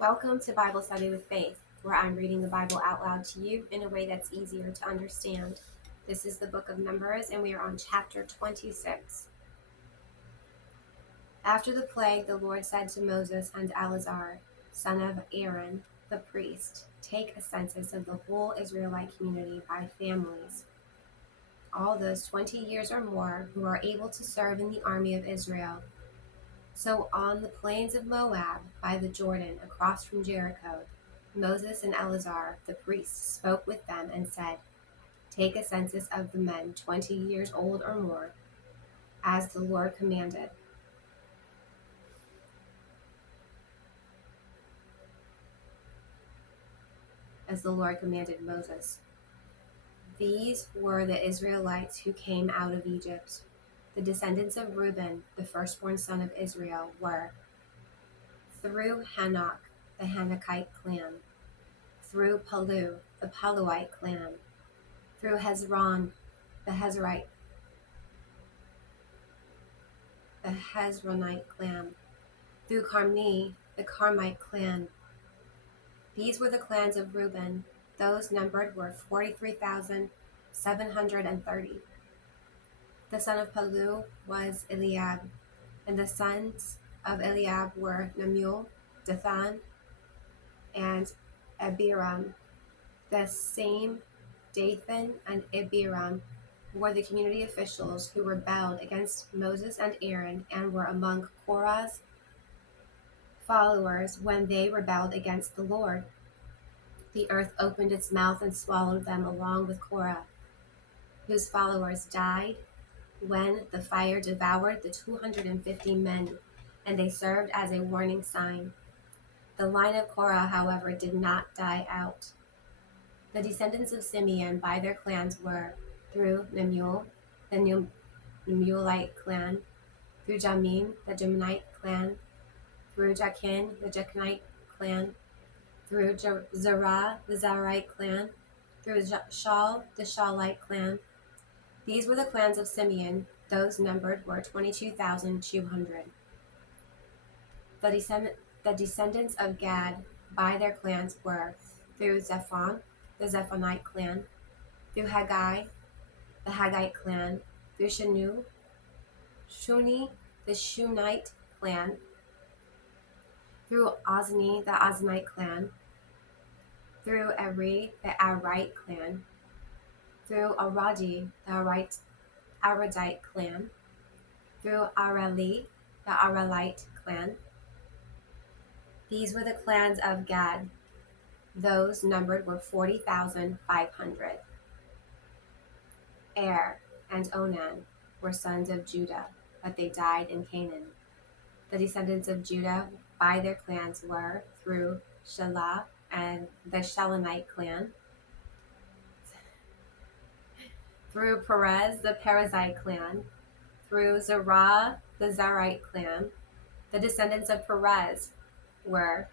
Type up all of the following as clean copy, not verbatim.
Welcome to Bible Study with Faith, where I'm reading the Bible out loud to you in a way that's easier to understand. This is the book of Numbers, and we are on chapter 26. After the plague, the Lord said to Moses and Eleazar, son of Aaron, the priest, take a census of the whole Israelite community by families, all those 20 years or more who are able to serve in the army of Israel. So on the plains of Moab, by the Jordan, across from Jericho, Moses and Eleazar, the priests, spoke with them and said, take a census of the men 20 years old or more, as the Lord commanded. As the Lord commanded Moses. These were the Israelites who came out of Egypt. The descendants of Reuben, the firstborn son of Israel, were through Hanok, the Hanokite clan, through Palu, the Paluite clan, through Hezron, the Hezronite clan, through Carmi, the Carmite clan. These were the clans of Reuben. Those numbered were 43,730. The son of Palu was Eliab, and the sons of Eliab were Nemuel, Dathan, and Abiram. The same Dathan and Abiram were the community officials who rebelled against Moses and Aaron and were among Korah's followers when they rebelled against the Lord. The earth opened its mouth and swallowed them along with Korah, whose followers died when the fire devoured the 250 men, and they served as a warning sign. The line of Korah, however, did not die out. The descendants of Simeon by their clans were through Nemuel, the Nemuelite clan, through Jamin, the Jaminite clan, through Jachin, the Jachinite clan, through Zerah, the Zerahite clan, through Shaul, the Shaulite clan. These were the clans of Simeon. Those numbered were 22,200. The descendants of Gad by their clans were through Zephon, the Zephonite clan, through Haggai, the Haggite clan, through Shuni, the Shunite clan, through Ozni, the Oznite clan, through Eri, the Arite clan, through Aradi, the Aradite clan, through Areli, the Arelite clan. These were the clans of Gad. Those numbered were 40,500. Er and Onan were sons of Judah, but they died in Canaan. The descendants of Judah by their clans were through Shelah and the Shalonite clan, through Perez, the Perizzite clan, through Zerah, the Zarite clan. The descendants of Perez were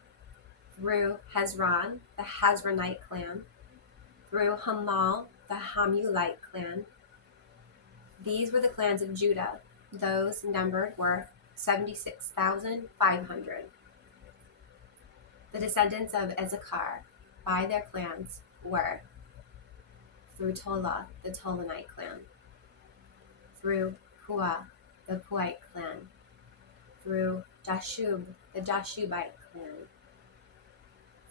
through Hezron, the Hezronite clan, through Hamal, the Hamulite clan. These were the clans of Judah. Those numbered were 76,500. The descendants of Issachar by their clans were through Tola, the Tolanite clan, through Pua, the Puite clan, through Jashub, the Jashubite clan,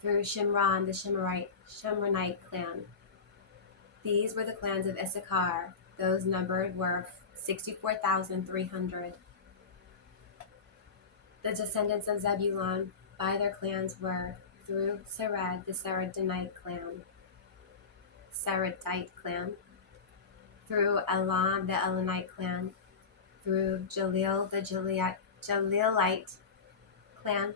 through Shimron, the Shimronite clan. These were the clans of Issachar. Those numbered were 64,300. The descendants of Zebulun by their clans were through Sered, the Seredite clan, through Elam, the Elamite clan, through Jalil, the Jalilite clan.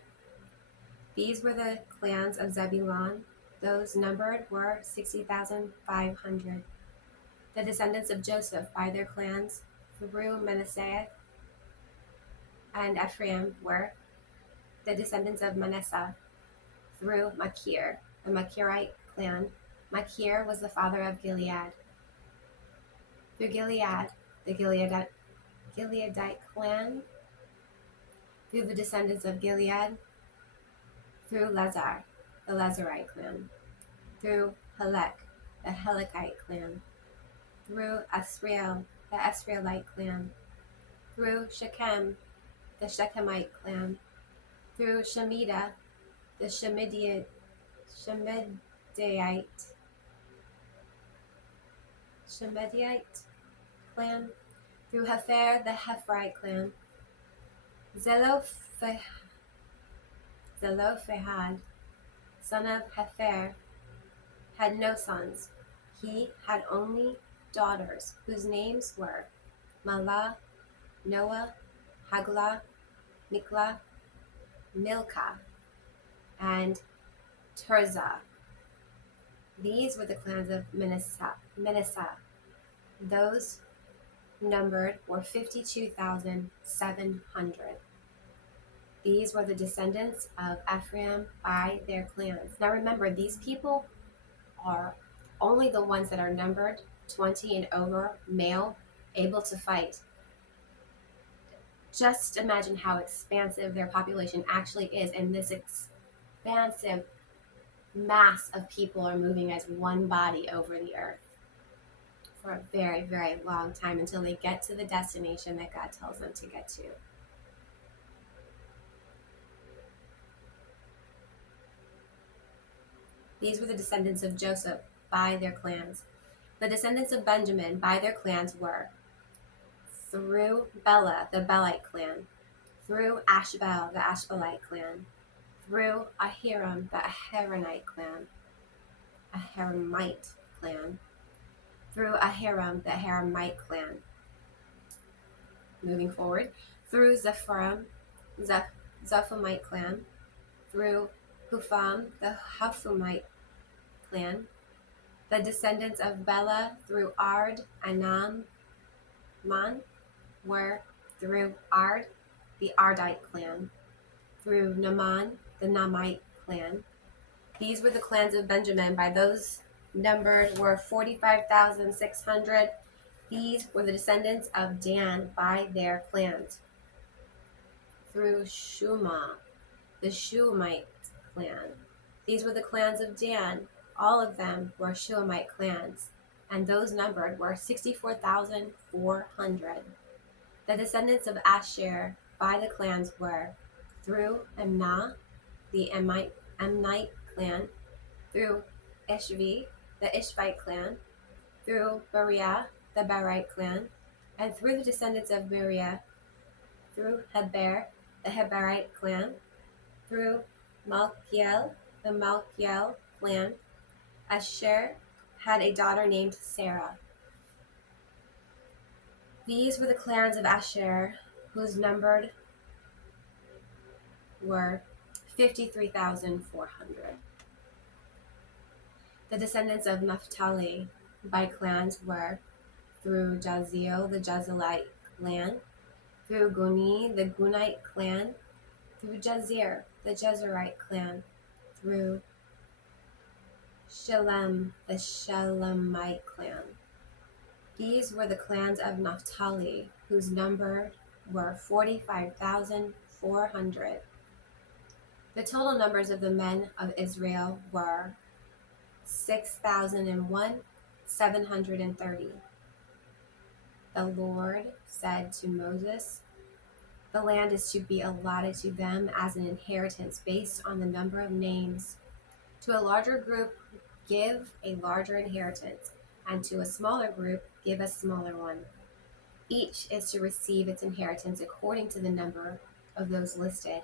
These were the clans of Zebulun. Those numbered were 60,500. The descendants of Joseph by their clans through Manasseh and Ephraim were the descendants of Manasseh through Machir, the Machirite clan. Machir was the father of Gilead. Through Gilead, the Gileadite clan, through the descendants of Gilead, through Lazar, the Lazarite clan, through Helek, the Helekite clan, through Asriel, the Asrielite clan, through Shechem, the Shechemite clan, through Shemida, the Shemidiite clan, through Hefer, the Hephraite clan, Zelophehad, son of Hefer, had no sons. He had only daughters, whose names were Mahlah, Noah, Haglah, Miklah, Milcah, and Tirzah. These were the clans of Manasseh. Those numbered were 52,700. These were the descendants of Ephraim by their clans. Now remember, these people are only the ones that are numbered 20 and over, male, able to fight. Just imagine how expansive their population actually is, and this expansive mass of people are moving as one body over the earth for a very, very long time until they get to the destination that God tells them to get to. These were the descendants of Joseph by their clans. The descendants of Benjamin by their clans were through Bela, the Belite clan, through Ashbel, the Ashbelite clan, through Ahiram, the Ahiramite clan, through Ahiram, the Ahiramite clan. Moving forward, through Zephramite clan, through Hupham, the Huphumite clan, the descendants of Bela through Ard and Naaman were through Ard, the Ardite clan, through Naaman, the Naamite clan. These were the clans of Benjamin. By those numbered were 45,600. These were the descendants of Dan by their clans. Through Shuma, the Shulamite clan. These were the clans of Dan. All of them were Shulamite clans, and those numbered were 64,400. The descendants of Asher by the clans were through Emnah, the Emnite clan, through Ishvi, the Ishvite clan, through Beriah, the Berite clan, and through the descendants of Beriah, through Heber, the Heberite clan, through Malkiel, the Malkiel clan. Asher had a daughter named Sarah. These were the clans of Asher, whose numbered were 53,400. The descendants of Naphtali by clans were through Jaziel, the Jazilite clan, through Guni, the Gunite clan, through Jazir, the Jezerite clan, through Shalem, the Shalemite clan. These were the clans of Naphtali, whose number were 45,400. The total numbers of the men of Israel were 6,730. The Lord said to Moses, "The land is to be allotted to them as an inheritance based on the number of names. To a larger group, give a larger inheritance, and to a smaller group, give a smaller one. Each is to receive its inheritance according to the number of those listed.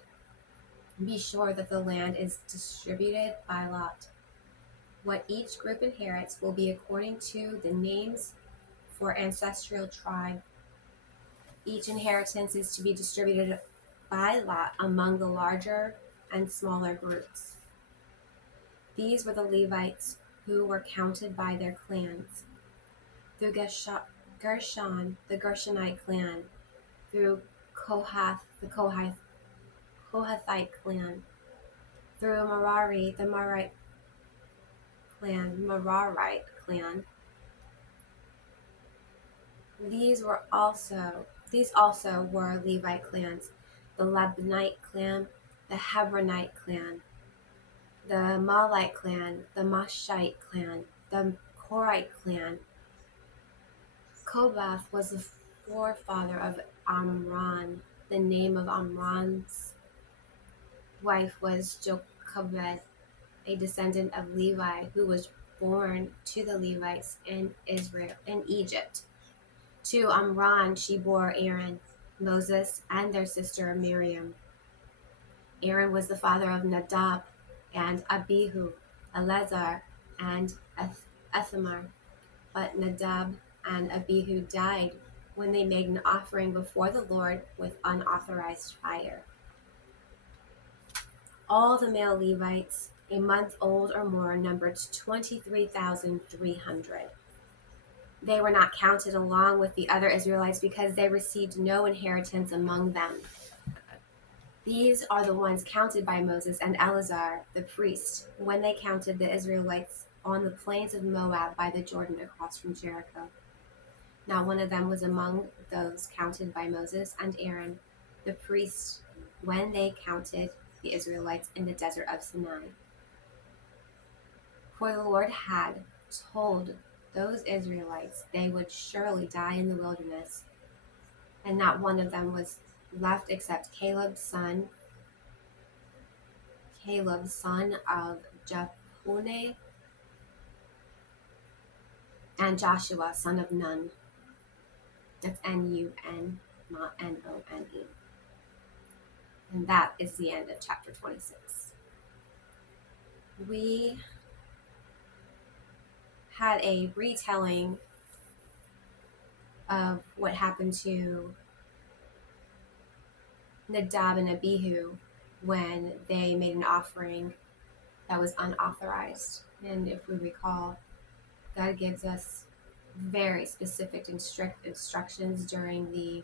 Be sure that the land is distributed by lot. What each group inherits will be according to the names for ancestral tribe. Each inheritance is to be distributed by lot among the larger and smaller groups." These were the Levites who were counted by their clans. Through Gershon, the Gershonite clan, through Kohath, the Kohathite clan, through Merari, the Merarite clan. These also were Levite clans, the Labbanite clan, the Hebronite clan, the Malite clan, the Mashite clan, the Korite clan. Kobath was the forefather of Amram. The name of Amram's wife was Jochebed, a descendant of Levi, who was born to the Levites in Egypt. To Amram she bore Aaron, Moses, and their sister Miriam. Aaron was the father of Nadab and Abihu, Eleazar, and Ithamar. But Nadab and Abihu died when they made an offering before the Lord with unauthorized fire. All the male Levites, a month old or more, numbered 23,300. They were not counted along with the other Israelites because they received no inheritance among them. These are the ones counted by Moses and Eleazar, the priest, when they counted the Israelites on the plains of Moab by the Jordan across from Jericho. Not one of them was among those counted by Moses and Aaron, the priests, when they counted the Israelites in the desert of Sinai. For the Lord had told those Israelites they would surely die in the wilderness, and not one of them was left except Caleb, son of Jephunneh, and Joshua, son of Nun. That's N-U-N, not N-O-N-E. And that is the end of chapter 26. We had a retelling of what happened to Nadab and Abihu when they made an offering that was unauthorized. And if we recall, God gives us very specific and strict instructions during the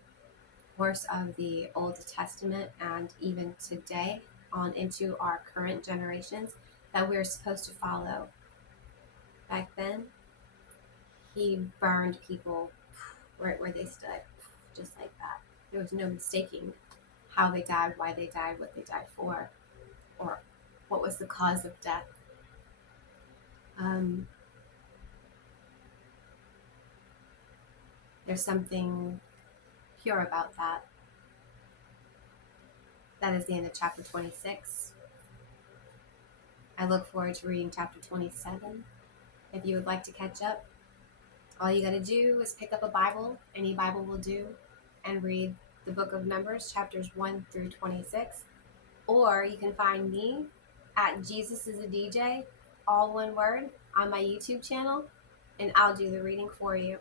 course of the Old Testament and even today on into our current generations that we're supposed to follow. Back then, he burned people right where they stood, just like that. There was no mistaking how they died, why they died, what they died for, or what was the cause of death. There's something pure about that. That is the end of chapter 26. I look forward to reading chapter 27. If you would like to catch up, all you got to do is pick up a Bible. Any Bible will do, and read the book of Numbers, chapters 1 through 26. Or you can find me at Jesus is a DJ, all one word, on my YouTube channel, and I'll do the reading for you.